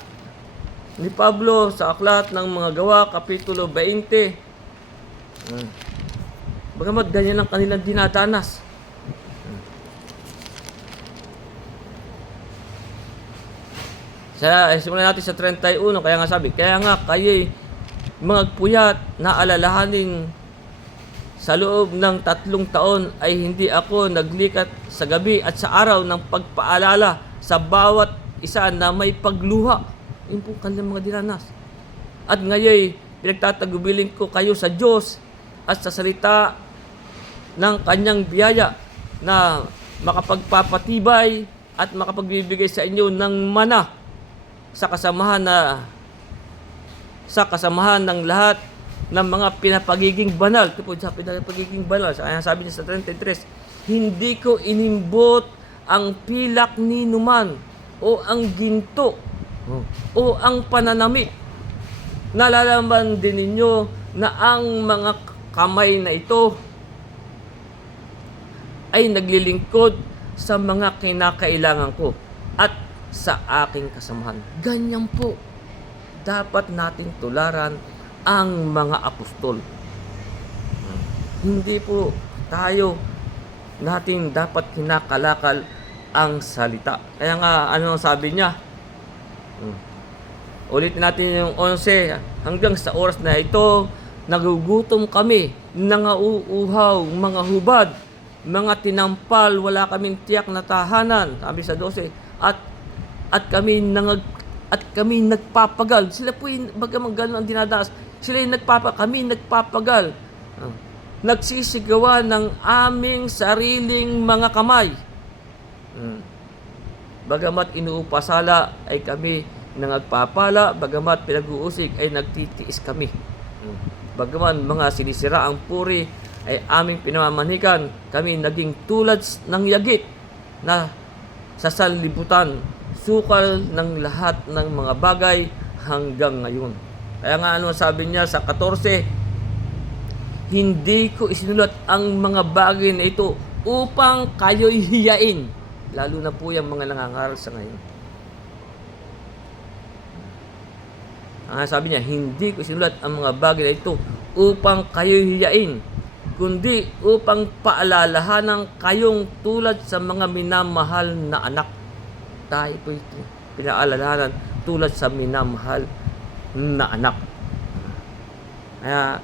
ni Pablo sa aklat ng mga Gawa, Kapitulo 20, bagamat ganyan ang kanilang dinadanas. Simulan natin sa 31, kaya nga sabi, kaya nga kayo'y magpuyat na alalahanin sa loob ng 3 taon ay hindi ako naglikat sa gabi at sa araw ng pagpaalala sa bawat isa na may pagluha. Yun po kanilang mga dinanas. At ngayon, pinagtatagubilin ko kayo sa Diyos at sa salita ng kanyang biyaya na makapagpapatibay at makapagbibigay sa inyo ng mana sa kasamahan ng lahat ng mga pinapagiging banal. Ito po sa pinapagiging banal. Kaya sabi niya sa 33, hindi ko inimbot ang pilak ni numan o ang ginto o ang pananamit. Nalalaman din ninyo na ang mga kamay na ito ay naglilingkod sa mga kinakailangan ko at sa aking kasamahan. Ganyan po dapat nating tularan ang mga apostol. Hindi po tayo natin dapat kinakalakal ang salita. Kaya nga, ano sabi niya? Ulitin natin yung 11. Hanggang sa oras na ito, nagugutom kami, nangauuhaw, mga hubad, mga tinampal, wala kaming tiyak na tahanan. Sabi sa 12. At kami nagpapagal. Sila po yung bagamang gano'n ang dinadaas. Sila yung kami nagpapagal. Nagsisigawa ng aming sariling mga kamay. Bagamat inuupasala ay kami nangagpapala, bagamat pinag-uusig ay nagtitiis kami. Bagaman mga sinisira ang puri ay aming pinamamanikan, kami naging tulad ng yagit na sa sanlibutan, sukal ng lahat ng mga bagay hanggang ngayon. Kaya nga ano sabi niya sa 14, hindi ko isinulat ang mga bagay na ito upang kayo'y hiyain. Lalo na po yung mga nangangaral sa ngayon. Sabi niya, hindi ko isinulat ang mga bagay na ito upang kayo'y hiyain, kundi upang paalalahanan kayong tulad sa mga minamahal na anak. Tayo po ito, pinaalalahanan tulad sa minamahal na anak. Kaya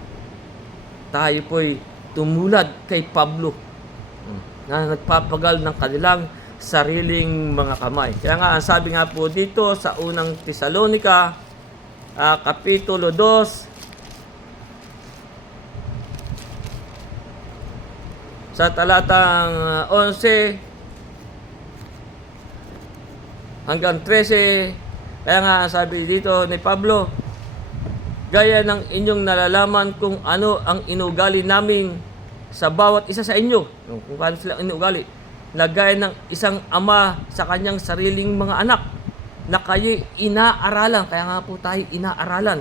tayo po'y tumulad kay Pablo na nagpapagal ng kanilang sariling mga kamay. Kaya nga, ang sabi nga po dito sa unang Tesalonica, Kapitulo 2, sa talatang 11 hanggang 13, kaya nga sabi dito ni Pablo, gaya ng inyong nalalaman kung ano ang inugali namin sa bawat isa sa inyo, kung paano sila inugali, na gaya ng isang ama sa kanyang sariling mga anak, na kayo inaaralan. Kaya nga po tayo inaaralan.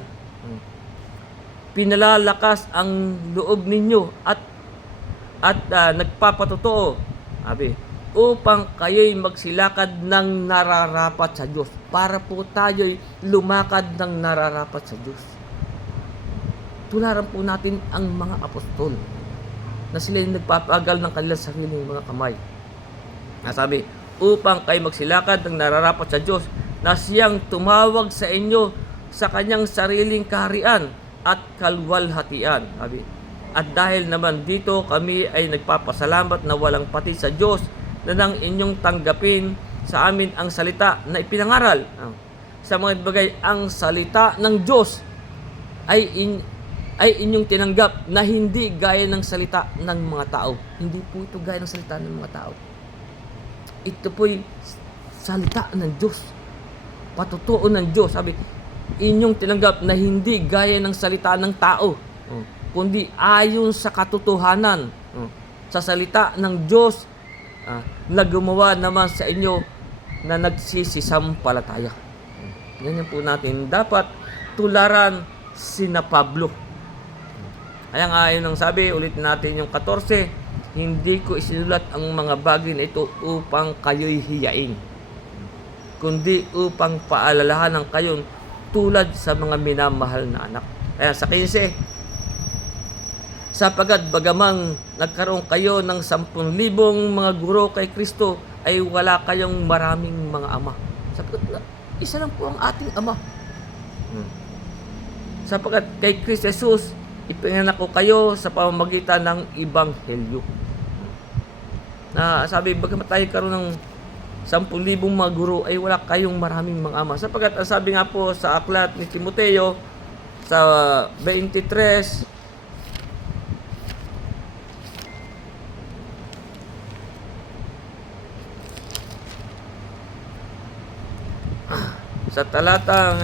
Pinalalakas ang loob ninyo at nagpapatotoo, sabi, upang kayo'y magsilakad ng nararapat sa Diyos. Para po tayo'y lumakad ng nararapat sa Diyos. Tularan po natin ang mga apostol na sila yung nagpapagal ng kanilang sariling mga kamay. Sabi, upang kayo magsilakad ng nararapat sa Diyos na siyang tumawag sa inyo sa kanyang sariling kaharian at kalwalhatian. Sabi, at dahil naman dito kami ay nagpapasalamat na walang pati sa Diyos na nang inyong tanggapin sa amin ang salita na ipinangaral. Sa mga bagay, ang salita ng Diyos ay inyong tinanggap na hindi gaya ng salita ng mga tao. Hindi po ito gaya ng salita ng mga tao. Ito po'y salita ng Diyos. Patutuo ng Diyos. Sabi, inyong tinanggap na hindi gaya ng salita ng tao, kundi ayon sa katotohanan, sa salita ng Diyos na gumawa naman sa inyo na nagsisisampalataya. Ganyan po natin dapat tularan sina Pablo. Kaya nga yun ang sabi, ulit natin yung 14, hindi ko isinulat ang mga bagay na ito upang kayo'y hiyain, kundi upang paalalahanan kayo tulad sa mga minamahal na anak. Kaya sa 15, sapagat bagamang nagkaroon kayo ng 10,000 mga guro kay Kristo, ay wala kayong maraming mga ama. Sapagat isa lang po ang ating ama. Sapagat kay Kristo Jesus, ipinanganak ko kayo sa pamamagitan ng Ebanghelyo. Na sabi, bagamat tayo karoon ng 10,000 mga guro, ay wala kayong maraming mga ama. Sapagat ang sabi nga po sa aklat ni Timoteo sa 23, sa talatang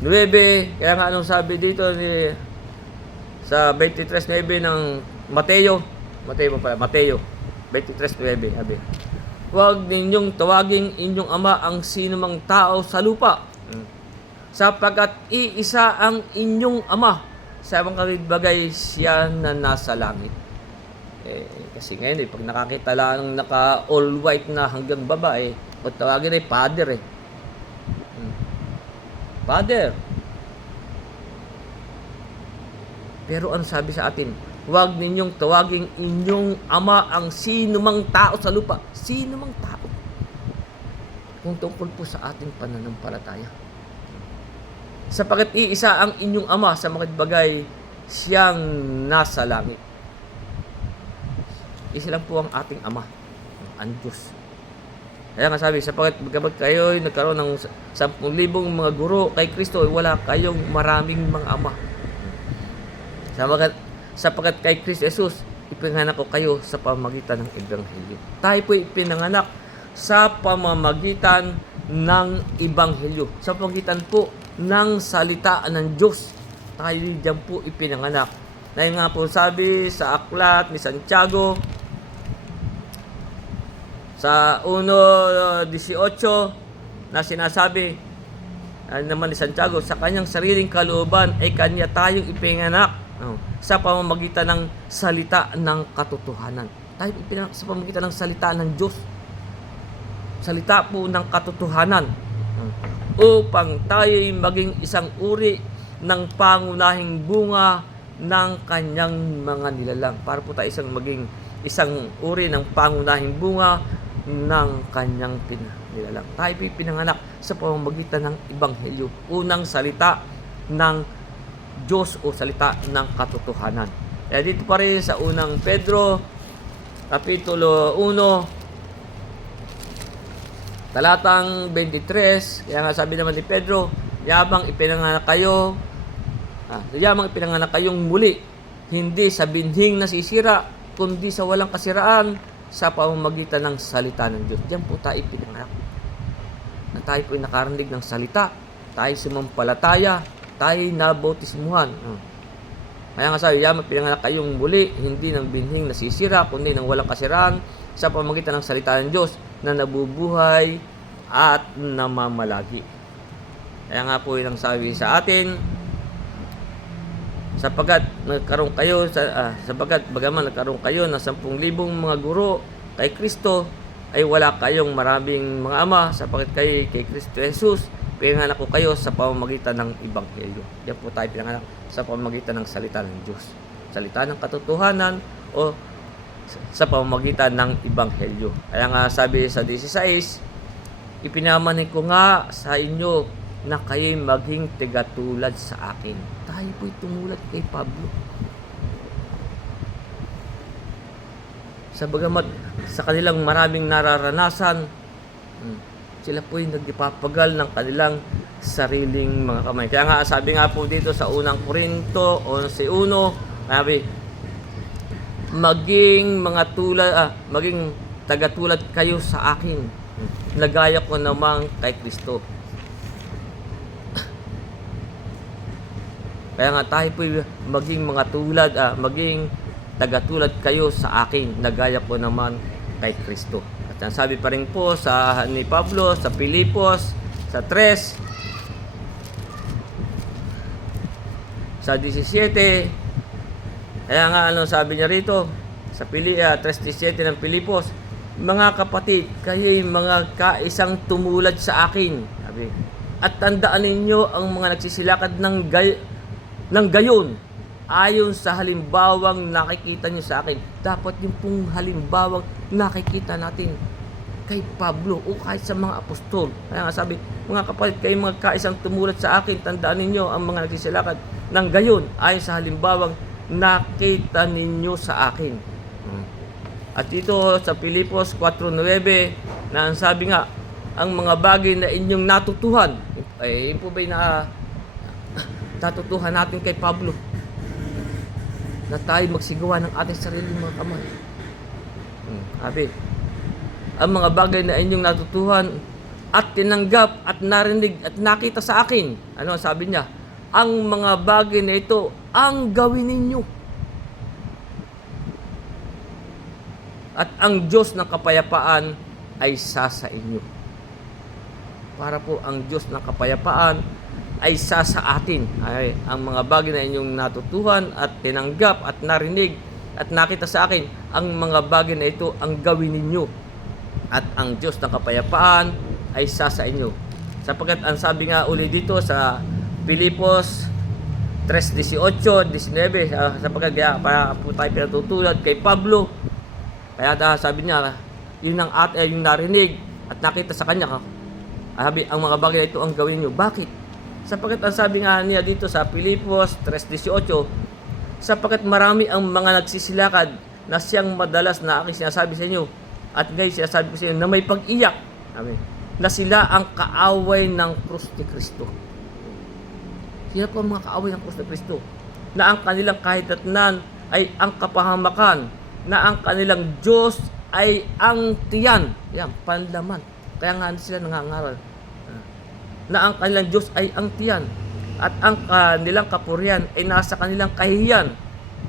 9, kaya nga anong sabi dito sa 23:9 ng Mateo 23:9, sabi, huwag ninyong tawaging inyong ama ang sinumang tao sa lupa, sapagkat iisa ang inyong ama, sa mga bagay siya na nasa langit. Kasi ngayon pag nakakita lang naka all white na hanggang baba, pag tawagin ay Father Father. Pero ang sabi sa atin, huwag ninyong tawaging inyong ama ang sinumang tao sa lupa. Sinumang tao. Kung tungkol po sa ating pananampalataya. Sapagkat iisa ang inyong ama, sa mga bagay siyang nasa langit. Isa lang po ang ating ama, ang Diyos. Kaya nga sabi, sapagkat bagamat kayo nagkaroon ng 10,000 mga guro kay Kristo, wala kayong maraming mga ama. Sapagkat kay Kristo Jesus, ipinanganak ko kayo sa pamamagitan ng Ebanghelyo. Tayo po ipinanganak sa pamamagitan ng Ebanghelyo. Sa pamamagitan po ng salita ng Diyos. Tayo diyan po ipinanganak. Dahil nga po sabi sa aklat ni Santiago, sa 1:18 na sinasabi naman ni Santiago, sa kanyang sariling kalooban ay kanya tayong ipinanganak sa pamamagitan ng salita ng katotohanan. Tayo ipinanganak sa pamamagitan ng salita ng Diyos. Salita po ng katotohanan. Upang tayo'y maging isang uri ng pangunahing bunga ng kanyang mga nilalang. Para po tayo maging isang uri ng pangunahing bunga ng kanyang nilalang. Tayo po'y pinanganak sa pamamagitan ng Ebanghelyo. Unang salita ng Diyos o salita ng katotohanan. Kaya dito pa rin sa unang Pedro, Kapitulo 1, talatang 23, kaya nga sabi naman ni Pedro, yamang ipinanganak kayong muli, hindi sa binhing nasisira, kundi sa walang kasiraan, sa pamamagitan ng salita ng Diyos. Diyan po tayo pinanganak. Na tayo po nakarinig ng salita, tayo sumampalataya, tayo nabautismuhan. Kaya nga sabi, yamang pinanganak kayong muli, hindi ng binhing nasisira, kundi ng walang kasiraan, sa pamamagitan ng salita ng Diyos na nabubuhay at namamalagi. Kaya nga po yun ang sabi sa atin, sapagkat bagaman nagkaroon kayo ng 10,000 mga guro kay Kristo, ay wala kayong maraming mga ama, sapagkat kay Kristo Jesus, pinanganak ko kayo sa pamamagitan ng Ebanghelyo. Diyan po tayo pinanganak sa pamamagitan ng salita ng Diyos. Salita ng katotohanan o sa pamamagitan ng Ebanghelyo. Kaya nga sabi sa 16, ipinamanin ko nga sa inyo na kayo'y maging tigatulad sa akin. Tayo po'y tumulad kay Pablo. Sa bagamat sa kanilang maraming nararanasan, sila po'y nagpapagal ng kanilang sariling mga kamay. Kaya nga sabi nga po dito sa unang Korinto 11:1, sabi, maging tagatulad kayo sa akin, nagaya ko namang kay Kristo. Kaya nga tayo po maging maging tagatulad kayo sa akin, nagaya ko naman kay Kristo. At ang sabi pa rin po ni Pablo sa Pilipos sa 3, sa 17. Kaya nga ano sabi niya rito sa 3:17 ng Pilipos, mga kapatid, kayo'y mga kaisang tumulad sa akin. Sabi, at tandaan ninyo ang mga nagsisilakad ng gayon ayon sa halimbawang nakikita niyo sa akin. Dapat yung pong halimbawang nakikita natin kay Pablo o kahit sa mga apostol. Kaya nga sabi, mga kapatid, kayo mga kaisang tumulad sa akin, tandaan ninyo ang mga nagsisilakad ng gayon ayon sa halimbawang nakita ninyo sa akin. At dito sa Pilipos 4:9 na ang sabi nga, ang mga bagay na inyong natutuhan, yun po ba'y natutuhan natin kay Pablo? Na tayo magsigawa ng ating sariling mga kamay. Sabi, ang mga bagay na inyong natutuhan at tinanggap at narinig at nakita sa akin. Ano ang sabi niya? Ang mga bagay na ito ang gawin ninyo. At ang Diyos ng kapayapaan ay sa inyo. Para po ang Diyos ng kapayapaan ay sa atin. Ay, ang mga bagay na inyong natutuhan at tinanggap at narinig at nakita sa akin, ang mga bagay na ito ang gawin ninyo. At ang Diyos ng kapayapaan ay sa inyo. Sapagkat ang sabi nga uli dito sa Pilipos 3:18-19, sapagkat kaya po tayo pinatutulad kay Pablo. Kaya sabi niya, yun yung narinig at nakita sa kanya. Sabi, ang mga bagay ito ang gawin niyo. Bakit? Sapagkat ang sabi nga niya dito sa Pilipos 3:18, sapagkat marami ang mga nagsisilakad na siyang madalas na aking sinasabi sa inyo. At ngayon sinasabi ko sa inyo na may pag-iyak. Amen. Na sila ang kaaway ng krus ni Kristo. Sila po ang mga kaaway ng krus ni Kristo. Na ang kanilang kahitatnan ay ang kapahamakan. Na ang kanilang Diyos ay ang tiyan. Yan, panlaman. Kaya nga sila nangangaral. Na ang kanilang Diyos ay ang tiyan. At ang kanilang kapurihan ay nasa kanilang kahihiyan.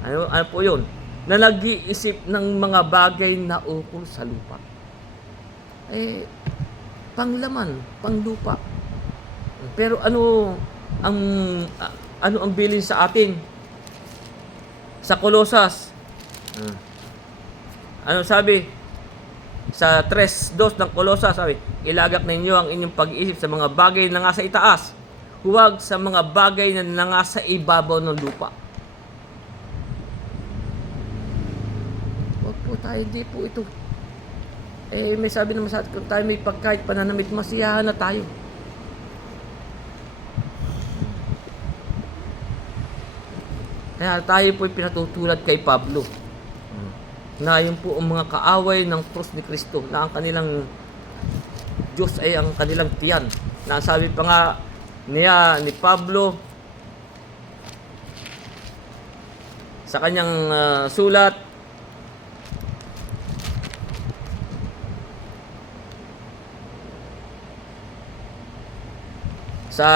Ano po yun? Na nag-iisip ng mga bagay na ukol sa lupa. Panglaman, panglupa. Pero ano ang bilin sa atin? Sa Kolosas. Ano sabi? Sa 3:2 ng Kolosas, sabi, ilagak ninyo ang inyong pag-iisip sa mga bagay na nasa itaas, huwag sa mga bagay na nasa ibabaw ng lupa. Huwag po tayo, hindi po ito. May sabi naman sa atin, kung tayo may pagkait pananamit, masiyahan na tayo. Kaya tayo po'y pinatutulad kay Pablo. Na yun po ang mga kaaway ng krus ni Kristo, na ang kanilang Diyos ay ang kanilang tiyan. Na sabi pa nga ni Pablo sa kanyang sulat sa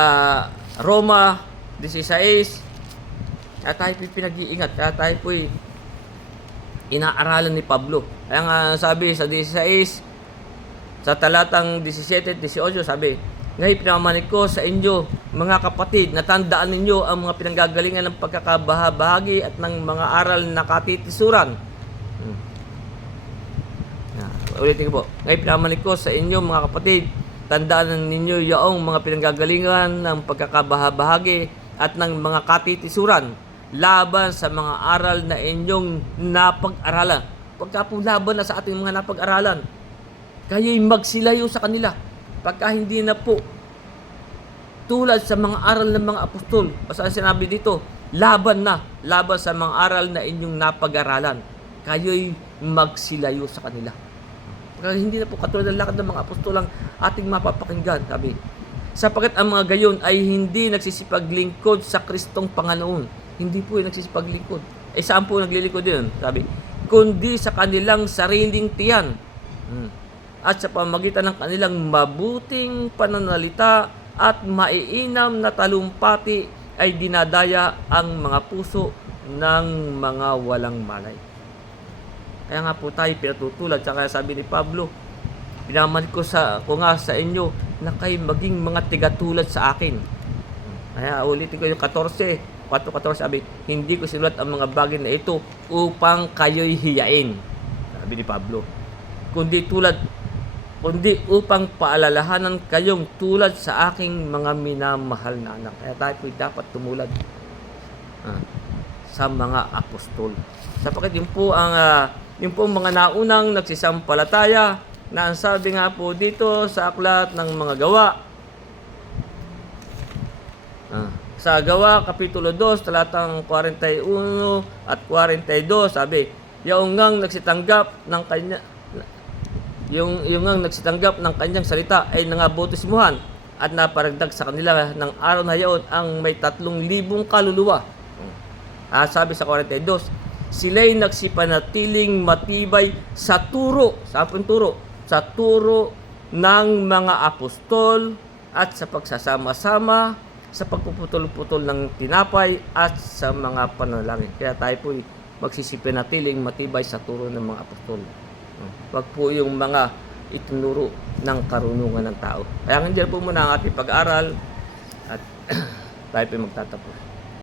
Roma 16, kaya tayo po'y pinag-iingat, kaya tayo po'y inaaralan ni Pablo. Kaya nga sabi sa 16, sa talatang 17 at 18, sabi, ngayon pinamanik ko sa inyo, mga kapatid, na tandaan ninyo ang mga pinanggagalingan ng pagkakabahabahagi at ng mga aral na katitisuran. Ulitin ko po. Ngayon pinamanik ko sa inyo, mga kapatid, tandaan ninyo yung mga pinanggagalingan ng pagkakabahabahagi at ng mga katitisuran laban sa mga aral na inyong napag-aralan. Pagka po laban na sa ating mga napag-aralan, kayo'y magsilayo sa kanila. Pagka hindi na po tulad sa mga aral ng mga apostol, basta sinabi dito, laban sa mga aral na inyong napag-aralan, kayo'y magsilayo sa kanila. Pagka hindi na po katulad ng lakad ng mga apostol ang ating mapapakinggan, sabi, sapagkat ang mga gayon ay hindi nagsisipaglingkod sa Kristong Panginoon. Hindi po yung nagsisipaglingkod. Saan po naglilingkod yun? Sabi, kundi sa kanilang sariling tiyan. At sa pamagitan ng kanilang mabuting pananalita at maiinam na talumpati ay dinadaya ang mga puso ng mga walang malay. Kaya nga po tayo pinatutulad. Kaya sabi ni Pablo, pinamanik ko nga sa inyo na kayo maging mga tigatulad sa akin. Kaya ulitin ko yung 14. 4:14 sabi, hindi ko sinulat ang mga bagay na ito upang kayo'y hiyain. Sabi ni Pablo. Kundi upang paalalahanan kayong tulad sa aking mga minamahal na anak. Kaya tayo po'y dapat tumulad sa mga apostol. Sapagkat yun po ang mga naunang nagsisampalataya na ang sabi nga po dito sa aklat ng mga gawa. Sa Gawa Kapitulo 2, talatang 41 at 42, sabi, yung ngang nagsitanggap ng kanyang salita ay nangabautismuhan at naparagdag sa kanila ng araw na iyon ang may 3,000 kaluluwa. Sabi sa 42, sila'y nagsipanatiling matibay sa turo, sa turo ng mga apostol at sa pagsasama-sama, sa pagpuputol-putol ng tinapay at sa mga panalangin. Kaya tayo po'y magsisipanatiling matibay sa turo ng mga apostol. Wag po yung mga itinuro ng karunungan ng tao. Kaya ngayon po muna ang ating pag-aral at tayo po'y magtatapos.